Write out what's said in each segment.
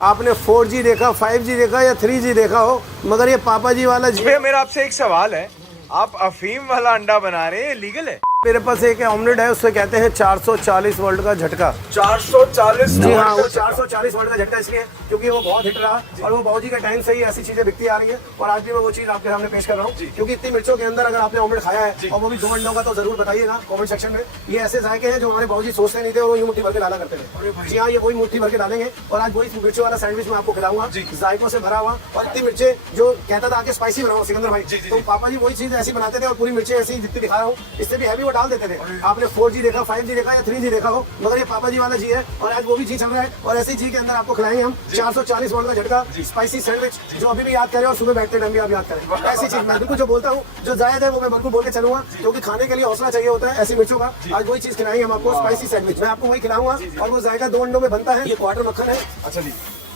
आपने 4G देखा, 5G देखा या 3G देखा हो, मगर ये पापा जी वाला भैया मेरा आपसे एक सवाल है, आप अफीम वाला अंडा बना रहे हैं, लीगल है? मेरे पास एक ऑमलेट है, उससे कहते हैं 440 वोल्ट का झटका। 440? जी हाँ, वो 440 वोल्ट का झटका इसलिए क्योंकि वो बहुत हिट रहा और वो बाबूजी के टाइम से ही ऐसी चीजें बिकती आ रही है और आज भी मैं वो चीज आपके सामने पेश कर रहा हूँ। क्योंकि इतनी मिर्चों के अंदर अगर आपने ऑमलेट खाया है और वो भी 2 अंडों का, तो जरूर बताइएगा कमेंट सेक्शन में। ये ऐसे जायके हैं जो हमारे बाबूजी सोचते नहीं थे और वो यूं मुट्ठी भर के डाला करते थे। जी हाँ, ये वही मुट्ठी भर के डालेंगे और आज वही मिर्चों वाला सैंडविच मैं आपको खिलाऊंगा, जायकों से भरा हुआ। और इतनी मिर्चें जो कहता था आके स्पाइसी बनाओ सिकंदर भाई, तो पापा जी वही चीज ऐसी बनाते थे और पूरी मिर्चें ऐसी जितनी दिखा रहा हूँ इससे भी हैवी वो डाल देते थे। आपने 4G देखा, 5G देखा या 3G देखा हो, मगर ये पापा जी वाला जी है और आज वो भी जी चल रहा है। और ऐसी जी के अंदर आपको खिलाएंगे हम 440 वोल्ट का झटका स्पाइसी सैंडविच, जो अभी भी याद करें और सुबह बैठते टाइम भी आप याद करें। ऐसी चीज मैं बिल्कुल जो बोलता हूँ, जो जायज है वो मैं बिल्कुल बोल के चलूंगा, क्योंकि खाने के लिए हौसला चाहिए होता है ऐसी मिर्चों का। आज वही चीज खिलाएंगे हम आपको, स्पाइसी सैंडविच मैं आपको वही खिलाऊंगा और वो जायका 2 अंडों में बनता है। ये क्वार्टर मक्खन है। अच्छा जी,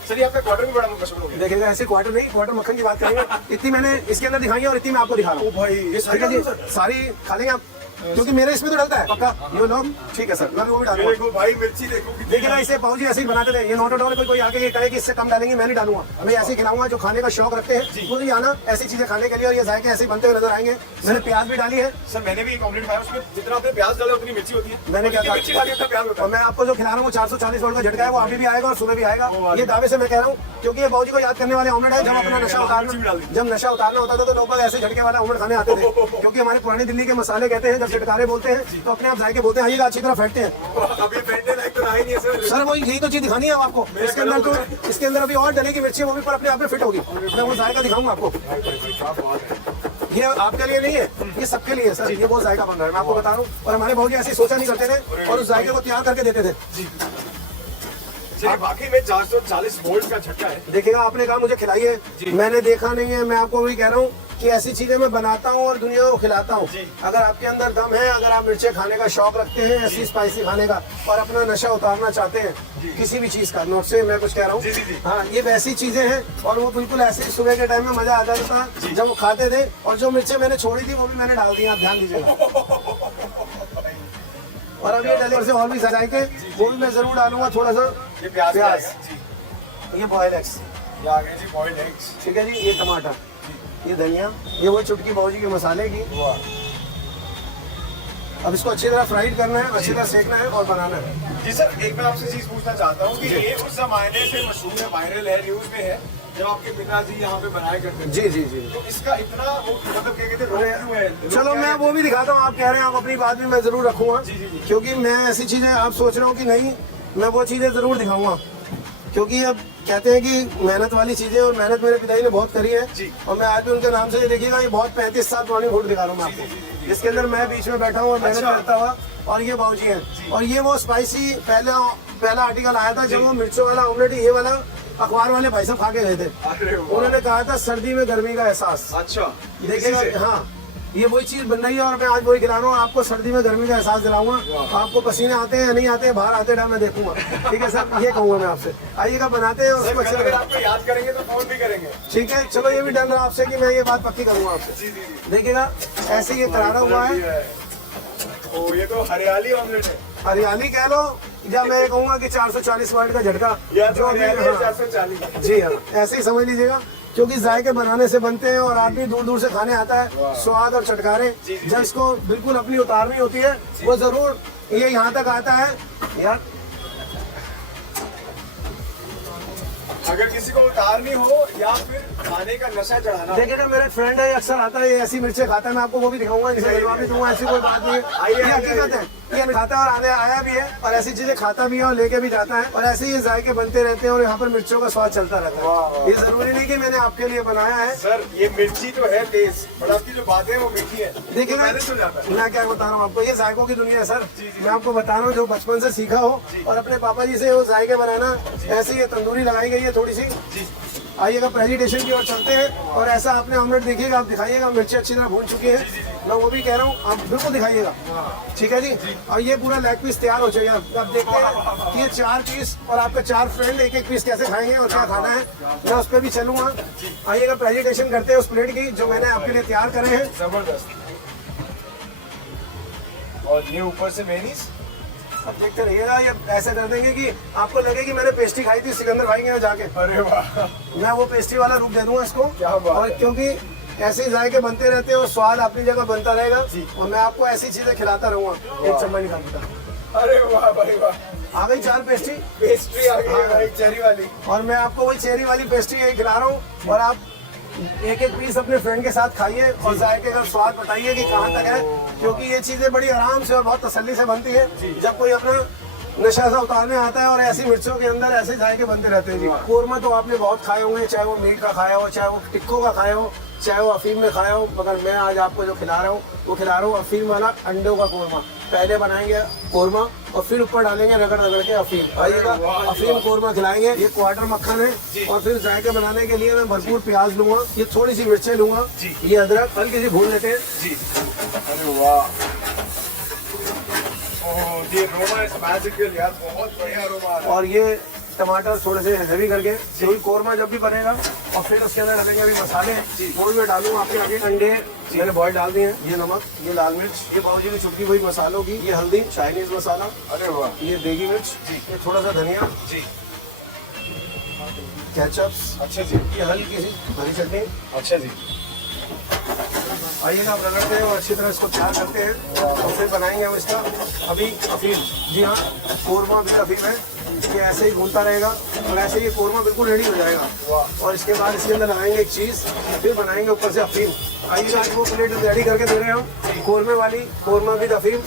चलिए आपका क्वार्टर भी बड़ा मशहूर हो गया। देखिएगा ऐसे क्वार्टर नहीं, क्वार्टर मक्खन की बात करेंगे। इतनी मैंने इसके अंदर दिखाई है और इतनी मैं आपको दिखा रहा हूँ। भाई ये सारी खा लेंगे आप, क्योंकि मेरे इसमें तो डलता है पक्का। ये लोग ठीक है सर, मैं वो भी डालूंगा। देखो भाई मिर्ची देखो, देखिएगा इसे बाबूजी ऐसे ही बनाते थे। ये नोट और कोई आके ये कहे कि इससे कम डालेंगे, मैं नहीं डालूंगा। मैं ऐसे ही खिलाऊंगा। जो खाने का शौक रखते हैं वो भी आना ऐसी चीजें खाने के लिए, और ये जायके ऐसे बनते हुए नजर आएंगे। मैंने प्याज भी डाली है सर, मैंने भी एक ऑमलेट खाया, उसमें जितना आपने प्याज डाला उतनी मिर्ची होती है। मैंने क्या मिर्ची डाली उतना प्याज होता और मैं आपको जो खिला रहा हूँ 440 वोल्ट का झटका है, वो अभी भी आएगा और सुबह भी आएगा। ये दावे से मैं कह रहा हूँ, क्योंकि ये बाबूजी को याद करने वाले ऑमलेट है। जब अपना नशा उतारना होता था तो लोग ऐसे झटके वाला ऑमलेट खाने आते थे, क्योंकि हमारे पुरानी दिल्ली के मसाले कहते हैं, जब झटकारे बोलते हैं तो अपने आप जाके बोलते हैं आइएगा अच्छी तरह फेंटते हैं। अभी फेंटने लायक तो रहा ही नहीं है सर, वो यही तो चीज दिखानी है आपको। इसके अंदर तो इसके अंदर अभी और डलेगी मिर्ची, वो भी पर अपने आप में फिट होगी। मैं वो जायका दिखाऊंगा आपको। ये आपके लिए नहीं है, ये सबके लिए है सर। ये वो जायका बन रहा है, मैं आपको बता रहा हूँ। और हमारे बाबूजी ऐसे सोचा नहीं करते थे और उस जायके को तैयार करके देते थे। बाकी में 440 वोल्ट का झटका है। देखिएगा, आपने कहा मुझे खिलाइए, मैंने देखा नहीं है। मैं आपको वही कह रहा हूँ कि ऐसी चीजें मैं बनाता हूँ और दुनिया को खिलाता हूँ। अगर आपके अंदर दम है, अगर आप मिर्चें खाने का शौक रखते हैं, ऐसी स्पाइसी खाने का, और अपना नशा उतारना चाहते हैं किसी भी चीज का, नोट से मैं कुछ कह रहा हूँ। हाँ, ये वैसी चीजें हैं और वो बिल्कुल ऐसे सुबह के टाइम में मजा आ जाता था जब वो खाते थे। और जो मिर्चें मैंने छोड़ी थी वो भी मैंने डाल दी, आप ध्यान दीजिएगा। और अब ये डले से और भी सजाएंगे, वो भी मैं जरूर डालूंगा थोड़ा सा प्याज। ये बॉयल एग्स, ये आ गए जी बॉइल्ड एग्स। ठीक है जी। ये टमाटर, ये धनिया, ये वो चुटकी बाबूजी के मसाले की। अब इसको अच्छी तरह फ्राइड करना है, अच्छी तरह सेकना है और बनाना है। जी सर, एक मैं आपसे चीज पूछना चाहता हूँ कि ये उस जमाने से मशहूर है, वायरल है, न्यूज में है, जब आपके पिताजी यहाँ पे बनाया करते थे। जी जी जी। तो इसका इतना वो मतलब क्या कहते हैं, चलो मैं वो भी दिखाता हूँ। आप कह रहे हैं, आप अपनी बात भी मैं जरूर रखूंगा, क्योंकि मैं ऐसी चीजें आप सोच रहे हो कि नहीं, मैं वो चीजें जरूर दिखाऊंगा। क्योंकि अब कहते हैं कि मेहनत वाली चीजें, और मेहनत मेरे पिताजी ने बहुत करी है। और मैं आज भी उनके नाम से, ये देखिएगा, ये बहुत 35 साल पुरानी फोटो दिखा रहा हूँ मैं आपको, जिसके अंदर मैं बीच में बैठा हूँ और मेहनत करता हुआ, और ये बाबूजी हैं। और ये वो स्पाइसी पहला आर्टिकल आया था जब वो मिर्चों वाला ऑमलेट, ये वाला अखबार वाले भाई साहब खा के गए थे। उन्होंने कहा था सर्दी में गर्मी का एहसास। अच्छा, देखिएगा, हाँ, ये वही चीज बन रही है और मैं आज वही खिला रहा हूँ आपको। सर्दी में गर्मी का एहसास दिलाऊंगा। आपको पसीने आते हैं या नहीं आते हैं, बाहर आते हैं, मैं देखूंगा। ठीक है सर, ये कहूंगा मैं आपसे, आइएगा बनाते हैं और उसको अच्छे अगर आपको याद करेंगे तो फोन भी करेंगे। ठीक है, चलो ये भी डन रहा आपसे कि मैं ये बात पक्की करूंगा आपसे। देखिएगा, ऐसे ये करारा हुआ है। ओ, ये तो हरियाली ऑमलेट है। हरियाली कह लो, या मैं ये कहूंगा कि 440 वाट का झटका, जो अभी 440। जी हाँ, ऐसे ही समझ लीजिएगा। क्योंकि जायके बनाने से बनते हैं और आदमी दूर दूर से खाने आता है। स्वाद और चटकारे जब इसको बिल्कुल अपनी उतारनी होती है, वो जरूर ये यहाँ तक आता है यार। अगर किसी को उतारनी हो या फिर खाने का नशा चढ़ाना। देखिएगा, मेरा फ्रेंड है, अक्सर आता है, ये ऐसी मिर्चें खाता है। मैं आपको वो भी दिखाऊंगा, इसे दिलवा भी दूंगा, ऐसी कोई बात नहीं है। ये हकीकत है, ये खाता है और आया भी है, और ऐसी चीजें खाता भी है और लेके भी जाता है। और ऐसे ही जायके बनते रहते हैं और यहाँ पर मिर्चों का स्वाद चलता रहता है। ये जरूरी नहीं कि मैंने आपके लिए बनाया है। सर, ये मिर्ची तो है तेज, पर आपकी जो बातें हैं वो मीठी है। देखिएगा, मैं क्या बता रहा हूँ आपको, ये जायकों की दुनिया है सर। मैं आपको बता रहा हूँ, जो बचपन से सीखा हो और अपने पापा जी से वो जायके बनाना, ऐसे ये तंदूरी लगाई गई है थोड़ी सी। आइएगा, प्रेजेंटेशन की ओर चलते हैं। और ऐसा आपने ऑमलेट देखिएगा, आप दिखाइएगा, मिर्ची अच्छी तरह भून चुकी है। मैं वो भी कह रहा हूँ, आप बिल्कुल दिखाइएगा। ठीक है जी। और ये पूरा लेग पीस तैयार हो चाहिए। आप देखते हैं कि ये 4 पीस और आपके 4 फ्रेंड एक पीस कैसे खाएंगे और क्या खाना है, मैं उस पर भी चलूंगा। आइएगा, प्रेजेंटेशन करते हैं उस प्लेट की जो मैंने आपके लिए तैयार करे हैं। जबरदस्त। और ये ऊपर से मेयोनीज, अब देखते रहिएगा, ये ऐसे कर देंगे कि आपको लगे कि मैंने पेस्ट्री खाई थी सिकंदर भाई के यहाँ जाके। अरे वाह, मैं वो पेस्ट्री वाला रूप दे दूंगा इसको। क्या बात और है। क्योंकि ऐसे ही जायके बनते रहते हैं और स्वाद अपनी जगह बनता रहेगा जी। और मैं आपको ऐसी चीजें खिलाता रहूंगा। एक चम्मच निकाल देता। अरे वाह भाई वाह, आ गई 4 पेस्ट्री पेस्ट्री आ गई है भाई, चेरी वाली। और मैं आपको वही चेरी वाली पेस्ट्री यही खिला रहा हूँ। और आप एक एक पीस अपने फ्रेंड के साथ खाइए और जायके का स्वाद बताइए कि कहाँ तक है, क्योंकि ये चीजें बड़ी आराम से और बहुत तसल्ली से बनती है जब कोई अपना नशा सा उतारने आता है। और ऐसी मिर्चों के अंदर ऐसे जायके बनते रहते हैं जी। कोरमा तो आपने बहुत खाए होंगे, चाहे वो मीट का खाया हो, चाहे वो टिक्कों का खाया हो, चाहे वो अफीम में खाया हो, मगर मैं आज आपको जो खिला रहा हूँ वो खिला रहा हूँ अफीम वाला अंडों का कोरमा। पहले बनाएंगे कोरमा और फिर ऊपर डालेंगे रगड़ रगड़ के अफीम। आइएगा, अफीम कोरमा खिलाएंगे। ये क्वार्टर मक्खन है और फिर जायके बनाने के लिए मैं भरपूर प्याज लूंगा, ये थोड़ी सी मिर्चें लूंगा, ये अदरक हल्की सी भून लेते हैं जी। अरे वाह, ओह, ये रोमा इज मैजिकल यार, बहुत बढ़िया रोमा आ रहा है। और ये टमाटर थोड़े से हेवी करके, क्योंकि कोरमा जब भी बनेगा और फिर उसके अंदर डालेंगे अभी मसाले, वो भी मैं डालूंगा आपके आगे। अंडे मैंने बॉयल डाल दिए हैं, ये नमक, ये लाल मिर्च, ये बाबूजी की चुटकी हुई मसालों की, ये हल्दी चाइनीज मसाला, अरे वाह ये देगी मिर्च, ये थोड़ा सा धनिया, जी, केचप, अच्छा जी, ये हल्की सी हरी चटनी। अच्छा जी। आइएगा, आप रगड़ते हैं और अच्छी तरह इसको तैयार करते हैं और फिर बनाएंगे हम इसका अभी अफीम। जी हाँ, कोरमा भी अफीम है, ये ऐसे ही घूमता रहेगा और ऐसे ही कोरमा बिल्कुल रेडी हो जाएगा। और इसके बाद इसके अंदर लगाएंगे एक चीज़, फिर बनाएंगे ऊपर से अफीम। आइएगा, वो प्लेट रेडी करके दे रहे हैं हम कोरमे वाली, कोरमा विद अफीम।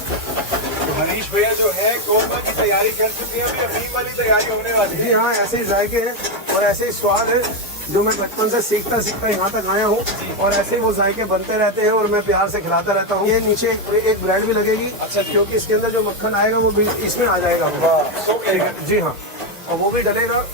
हरीश भैया जो है कोरमा की तैयारी कर चुके हैं, अभी अफीम वाली तैयारी होने वाली जी है। हाँ, ऐसे ही जायके हैं और ऐसे ही स्वाद है जो मैं बचपन से सीखता सीखता यहाँ तक आया हूँ। और ऐसे ही वो जायके बनते रहते हैं और मैं प्यार से खिलाता रहता हूँ। ये नीचे एक ब्रेड भी लगेगी, अच्छा, क्योंकि इसके अंदर जो मक्खन आएगा वो भी इसमें आ जाएगा। सो क्या जी हाँ, और वो भी डलेगा।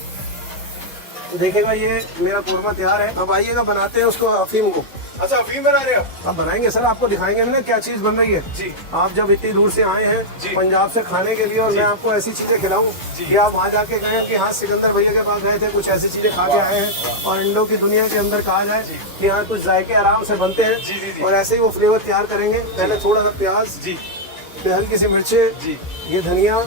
देखेगा ये मेरा कोरमा तैयार है। अब आइएगा, बनाते हैं उसको अफीम को। अच्छा, अफीम बना रहे हो? अब बनाएंगे सर, आपको दिखाएंगे ना क्या चीज बन रही है। जी। आप जब इतनी दूर से आए हैं जी। पंजाब से खाने के लिए और मैं आपको ऐसी चीजें खिलाऊं कि आप वहाँ जाके गए हैं कि हाँ सिकंदर भैया के पास गए थे, कुछ ऐसी चीजें खा के आए हैं और अंडों की दुनिया के अंदर कहा जाए कि यहाँ कुछ जायके आराम से बनते जी, जी, हैं जी। और ऐसे ही वो फ्लेवर तैयार करेंगे। पहले थोड़ा सा प्याज, जी हल्की सी मिर्चें, जी ये धनिया,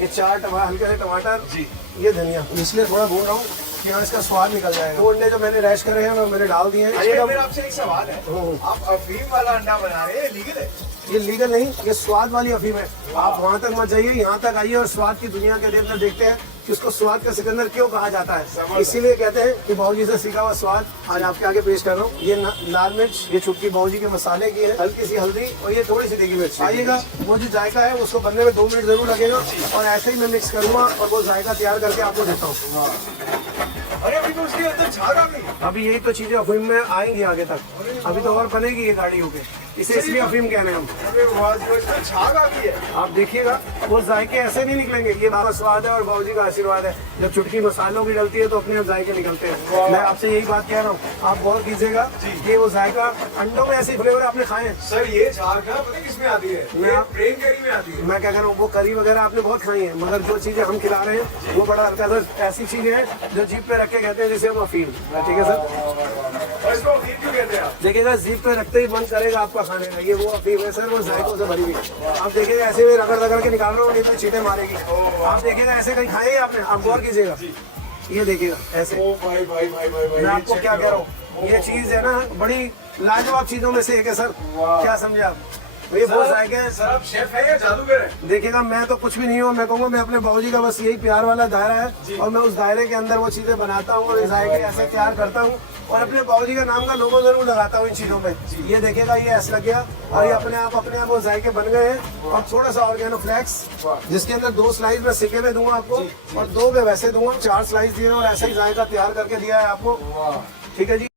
ये 4 हल्के से टमाटर, जी। ये धनिया, इसलिए थोड़ा भून रहा हूँ कि यहाँ इसका स्वाद निकल जाएगा। 2 अंडे जो मैंने रैश करे हैं वो मैंने डाल दिए हैं। अच्छा, मेरा आपसे एक सवाल है, हम्म। आप अफीम वाला अंडा बना रहे हैं, लीगल है? ये लीगल नहीं, ये स्वाद वाली अफीम है। आप वहाँ तक मत जाइए, यहाँ तक आइए और स्वाद की दुनिया के अंदर देखते हैं कि उसको स्वाद का सिकंदर क्यों कहा जाता है। इसीलिए कहते हैं कि बाबूजी से सीखा हुआ स्वाद आज आपके आगे पेश कर रहा हूँ। ये लाल मिर्च, ये चुटकी बाबूजी के मसाले की है, हल्की सी हल्दी और ये थोड़ी सी देगी मिर्च। आइएगा, वो जो जायका है उसको बनने में 2 मिनट जरूर लगेगा और ऐसे ही मैं मिक्स करूँगा और वो जायका तैयार करके आपको देता हूँ। अरे अभी तो उसके अंदर झाग आ गई। अभी यही तो चीजें अफीम में आएंगी आगे तक, अभी तो और बनेगी ये गाड़ी होके, इसे इसलिए अफीम कह रहे हैं हम। अरे वाह, जो इसमें झाग आ गई है। आप देखिएगा, वो जायके ऐसे नहीं निकलेंगे। ये बाबा स्वाद है और बाबूजी का आशीर्वाद है। जब चुटकी मसालों की डलती है तो अपने आप जायके निकलते हैं। मैं आपसे यही बात कह रहा हूँ, आप गौर कीजिएगा कि वो जायका अंडों में ऐसे फ्लेवर आपने खाए हैं। सर, ये झाग ना पता किसमें आती है? ये ब्रेन करी में आती है। मैं क्या कह रहा हूँ, वो करी वगैरह आपने बहुत खाई है, मगर जो चीजें हम खिला रहे हैं वो बड़ा हल्का सा ऐसी चीजें हैं जो जीभ पे रख के कहते हैं जिसे हम अफीम। ठीक है सर, और इसको अफीम क्यों कहते हैं आप? देखिएगा, जीभ पे रखते ही मन करेगा आपका खाने का। ये वो अफीम है सर, वो जायकों से भरी हुई। आप देखिएगा ऐसे में रगड़ रगड़ के निकाल रहा हूँ, ये तो चीटे मारेगी। आप देखिएगा ऐसे कहीं खाए आपने, आप गौर कीजिएगा, ये देखिएगा ऐसे। ओ भाई भाई भाई भाई भाई, मैं आपको क्या कह रहा हूँ, ये चीज है ना बड़ी लाजवाब चीजों में से एक है सर। क्या समझे आप? ये बहुत जायके हैं सर, आप शेफ है या जादूगर है? देखिएगा, मैं तो कुछ भी नहीं हूँ। मैं कहूँगा मैं अपने बाबूजी का बस यही प्यार वाला दायरा है और मैं उस दायरे के अंदर वो चीजें बनाता हूँ और ये जायके ऐसे तैयार करता हूँ और अपने बाबूजी का नाम का लोगो जरूर लगाता हूँ इन चीजों में। ये देखिएगा, ये ऐसा लग गया और ये अपने आप वो जायके बन गए हैं। और थोड़ा सा ऑर्गेनो फ्लेक्स, जिसके अंदर 2 स्लाइस में सिके में दूंगा आपको और 2 में वैसे दूंगा। 4 स्लाइस दिए और ऐसा ही जायका तैयार करके दिया है आपको। ठीक है जी।